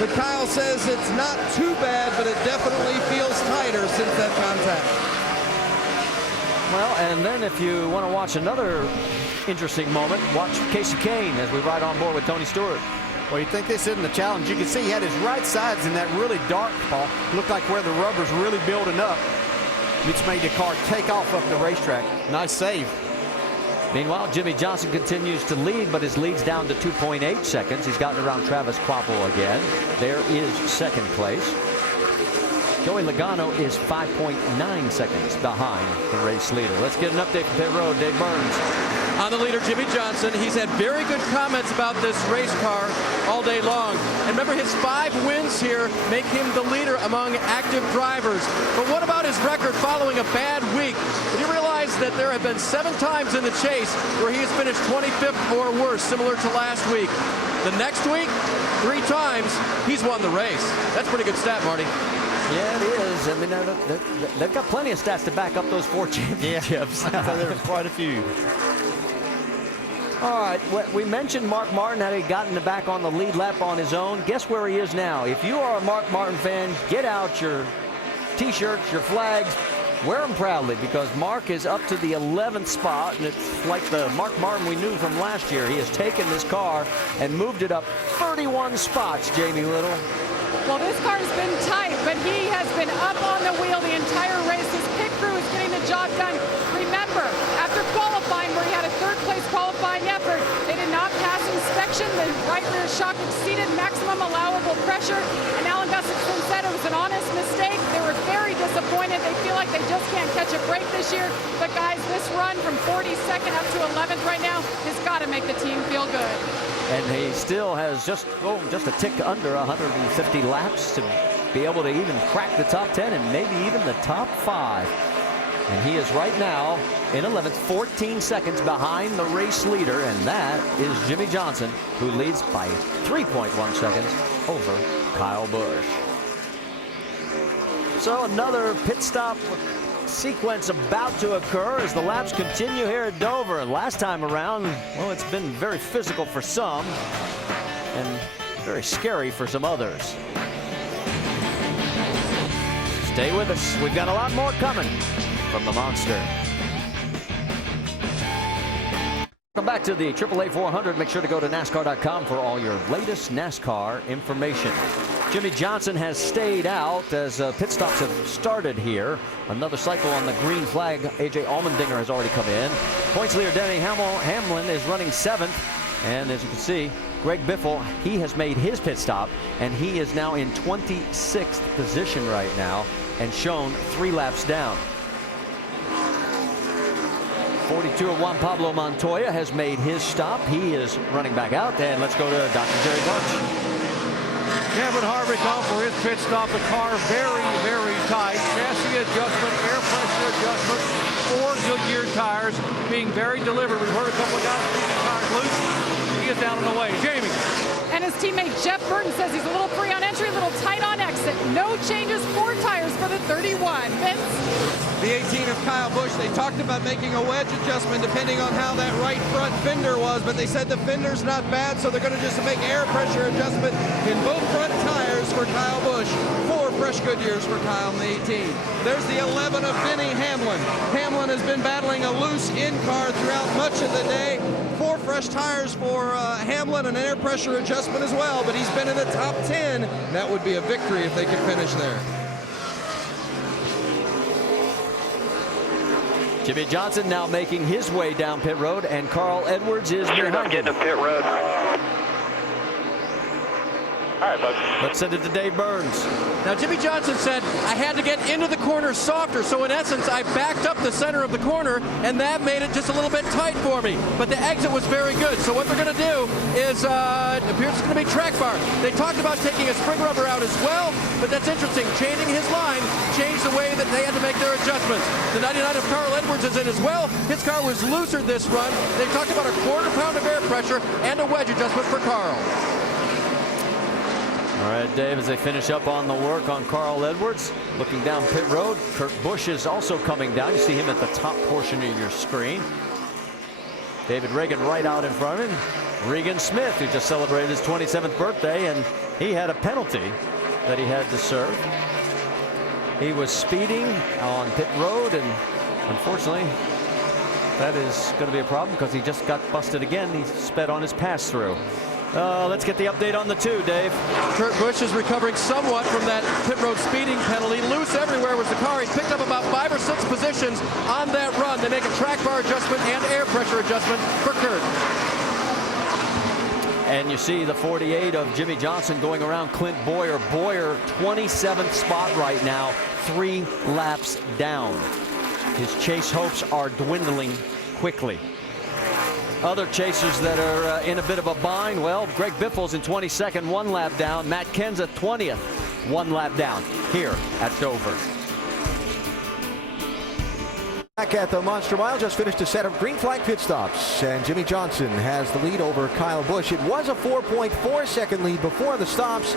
but Kyle says it's not too bad, but it definitely feels tighter since that contact. Well, and then if you want to watch another interesting moment, watch Casey Kane as we ride on board with Tony Stewart. Well, you think this isn't the challenge. You can see he had his right sides in that really dark ball. Looked like where the rubber's really building up, which made the car take off up the racetrack. Nice save. Meanwhile, Jimmy Johnson continues to lead, but his lead's down to 2.8 seconds. He's gotten around Travis Kvapil again. There is second place. Joey Logano is 5.9 seconds behind the race leader. Let's get an update from pit road. Dave Burns. On the leader, Jimmy Johnson. He's had very good comments about this race car all day long. And remember, his 5 wins here make him the leader among active drivers. But what about his record following a bad week? Did you realize that there have been 7 times in the chase where he has finished 25th or worse, similar to last week? The next week, 3 times, he's won the race. That's a pretty good stat, Marty. Yeah, it is. I mean, they've got plenty of stats to back up those 4 championships. Yeah. There's quite a few. All right, we mentioned Mark Martin had gotten back on the lead lap on his own. Guess where he is now? If you are a Mark Martin fan, get out your T-shirts, your flags, wear them proudly, because Mark is up to the 11th spot, and it's like the Mark Martin we knew from last year. He has taken this car and moved it up 31 spots, Jamie Little. Well, this car has been tight, but he has been up on the wheel the entire race. His pit crew is getting the job done. Remember, after qualifying, where he had a 3rd place qualifying effort, they did not pass inspection. The right rear shock exceeded maximum allowable pressure, and Alan Gustafson said it was an honest mistake. They were very disappointed. They feel like they just can't catch a break this year. But guys, this run from 42nd up to 11th right now has got to make the team feel good. And he still has just a tick under 150 laps to be able to even crack the top 10 and maybe even the top 5. And he is right now in 11th, 14 seconds behind the race leader, and that is Jimmy Johnson, who leads by 3.1 seconds over Kyle Busch. So another pit stop sequence about to occur as the laps continue here at Dover. And last time around, well, it's been very physical for some and very scary for some others. Stay with us. We've got a lot more coming from the Monster. Welcome back to the AAA 400. Make sure to go to NASCAR.com for all your latest NASCAR information. Jimmy Johnson has stayed out as pit stops have started here. Another cycle on the green flag. A.J. Allmendinger has already come in. Points leader Denny Hamlin is running 7th. And as you can see, Greg Biffle, he has made his pit stop, and he is now in 26th position right now and shown 3 laps down. 42 of Juan Pablo Montoya has made his stop. He is running back out. And let's go to Dr. Jerry Bunch. Kevin Harvick on for his pit stop. The car very, very tight. Chassis adjustment, air pressure adjustment, 4 Goodyear tires, being very deliberate. We've heard a couple of guys leaving tires loose. He is down and away. Jamie. And his teammate Jeff Burton says he's a little free on entry, a little tight on exit. No changes, 4 tires for the 31. Vince? The 18 of Kyle Busch, they talked about making a wedge adjustment depending on how that right front fender was, but they said the fender's not bad, so they're going to just make air pressure adjustment in both front tires for Kyle Busch. 4 fresh Goodyears for Kyle in the 18. There's the 11 of Denny Hamlin. Hamlin has been battling a loose in-car throughout much of the day. 4 fresh tires for Hamlin and an air pressure adjustment as well, but he's been in the top 10. That would be a victory if they could finish there. Jimmy Johnson now making his way down pit road, and Carl Edwards is behind him. Getting to pit road. All right, bud. Let's send it to Dave Burns. Now, Jimmy Johnson said, I had to get into the corner softer, so in essence, I backed up the center of the corner, and that made it just a little bit tight for me. But the exit was very good, so what they're going to do is, it appears it's going to be track bar. They talked about taking a spring rubber out as well, but that's interesting. Changing his line changed the way that they had to make their adjustments. The 99 of Carl Edwards is in as well. His car was looser this run. They talked about a 1/4 pound of air pressure and a wedge adjustment for Carl. All right, Dave, as they finish up on the work on Carl Edwards, looking down pit road, Kurt Busch is also coming down. You see him at the top portion of your screen. David Reagan right out in front of him. Regan Smith, who just celebrated his 27th birthday, and He had a penalty that he had to serve. He was speeding on pit road, and unfortunately, that is going to be a problem because he just got busted again. He sped on his pass-through. Let's get the update on the two, Dave. Kurt Busch is recovering somewhat from that pit road speeding penalty. Loose everywhere was the car. He picked up about 5 or 6 positions on that run. They make a track bar adjustment and air pressure adjustment for Kurt. And you see the 48 of Jimmy Johnson going around Clint Boyer. Boyer, 27th spot right now, 3 laps down. His chase hopes are dwindling quickly. Other chasers that are in a bit of a bind, well, Greg Biffle's in 22nd, 1 lap down. Matt Kenseth, 20th, 1 lap down here at Dover. Back at the Monster Mile, just finished a set of green flag pit stops, and Jimmy Johnson has the lead over Kyle Busch. It was a 4.4 second lead before the stops.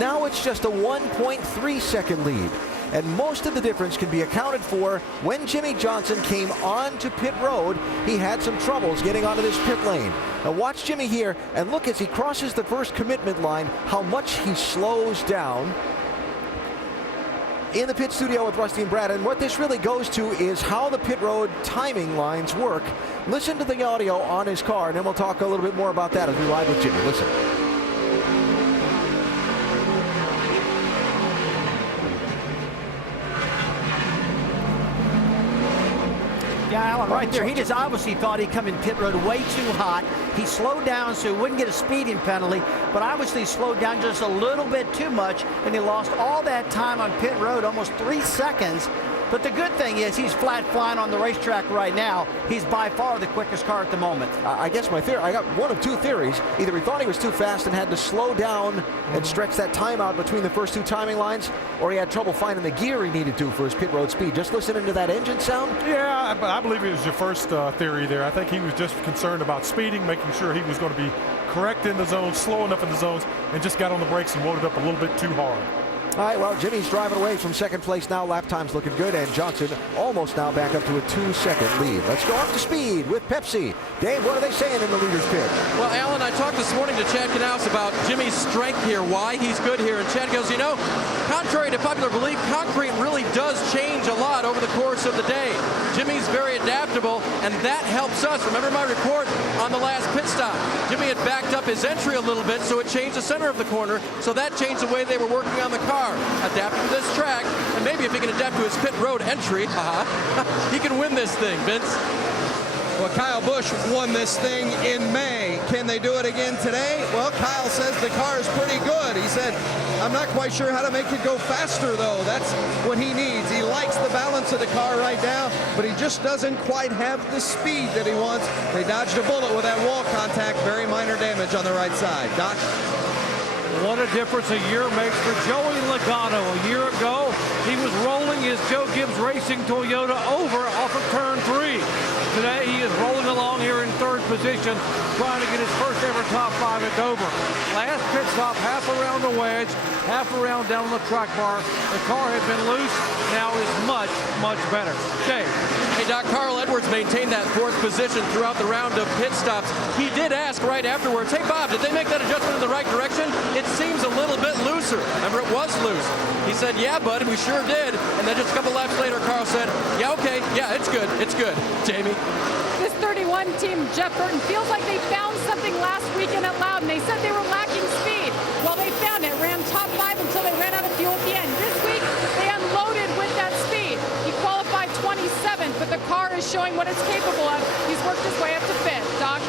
Now it's just a 1.3 second lead. And most of the difference can be accounted for when Jimmy Johnson came onto pit road. He had some troubles getting onto this pit lane. Now watch Jimmy here, and look as he crosses the first commitment line, how much he slows down. In the pit studio with Rusty and Brad, and what this really goes to is how the pit road timing lines work. Listen to the audio on his car, and then we'll talk a little bit more about that as we ride with Jimmy. Listen. Yeah, Alan, right there. He just obviously thought he'd come in pit road way too hot. He slowed down so he wouldn't get a speeding penalty, but obviously slowed down just a little bit too much, and he lost all that time on pit road, almost 3 seconds. But the good thing is he's flat flying on the racetrack right now. He's by far the quickest car at the moment. I guess my theory, I got one of 2 theories. Either he thought he was too fast and had to slow down and stretch that time out between the first 2 timing lines, or he had trouble finding the gear he needed to for his pit road speed. Just listening to that engine sound? Yeah, I believe it was your first theory there. I think he was just concerned about speeding, making sure he was going to be correct in the zones, slow enough in the zones, and just got on the brakes and loaded up a little bit too hard. All right, well, Jimmy's driving away from second place now. Lap time's looking good, and Johnson almost now back up to a 2-second lead. Let's go up to speed with Pepsi. Dave, what are they saying in the leader's pit? Well, Alan, I talked this morning to Chad Knaus about Jimmy's strength here, why he's good here. And Chad goes, you know, contrary to popular belief, concrete really does change a lot over the course of the day. Jimmy's very adaptable, and that helps us. Remember my report on the last pit stop. Jimmy had backed up his entry a little bit, so it changed the center of the corner. So that changed the way they were working on the car. Adapting to this track, and maybe if he can adapt to his pit road entry, he can win this thing, Vince. Well, Kyle Busch won this thing in May. Can they do it again today? Well, Kyle says the car is pretty good. He said, I'm not quite sure how to make it go faster, though. That's what he needs. He likes the balance of the car right now, but he just doesn't quite have the speed that he wants. They dodged a bullet with that wall contact. Very minor damage on the right side. Doc? What a difference a year makes for Joey Logano. A year ago, he was rolling his Joe Gibbs Racing Toyota over off of turn 3. Today, he is rolling along here in 3rd position, trying to get his first ever top 5 at Dover. Last pit stop, half around the wedge, half around down the track bar. The car had been loose, now is much, much better. Dave. Hey, Doc, Carl Edwards maintained that 4th position throughout the round of pit stops. He did ask right afterwards, hey, Bob, did they make that adjustment in the right direction? It seems a little bit looser. Remember, it was loose. He said, yeah, bud, we sure did. And then just a couple laps later, Carl said, yeah, okay, yeah, it's good, it's good. Jamie? This 31 team, Jeff Burton, feels like they found something last weekend at Loudon. They said they were lacking speed. Well, they found it, ran top 5 until they ran out of fuel at the end. This week, they unloaded with that speed. He qualified 27th, but the car is showing what it's capable of. He's worked his way up to 5th. Doc?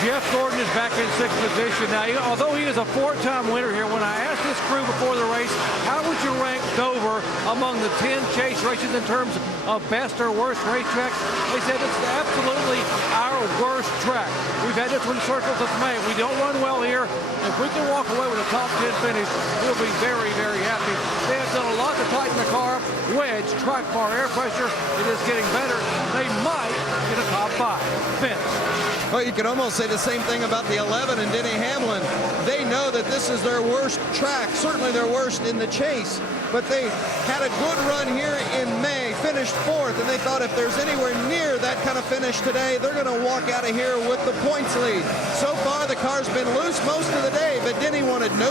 Jeff Gordon is back in 6th position. Now, although he is a 4-time winner here, when I asked this crew before the race, how would you rank Dover among the 10 chase races in terms of best or worst racetracks? They said it's absolutely our worst track. We've had this one circled since May. We don't run well here. If we can walk away with a top 10 finish, we'll be very, very happy. They have done a lot to tighten the car up. Wedge, track bar, air pressure, it is getting better. They might get a top 5. Vince. Well, you could almost say the same thing about the 11 and Denny Hamlin. They know that this is their worst track, certainly their worst in the chase. But they had a good run here in May, finished 4th, and they thought if there's anywhere near that kind of finish today, they're going to walk out of here with the points lead. So far, the car's been loose most of the day, but Denny wanted no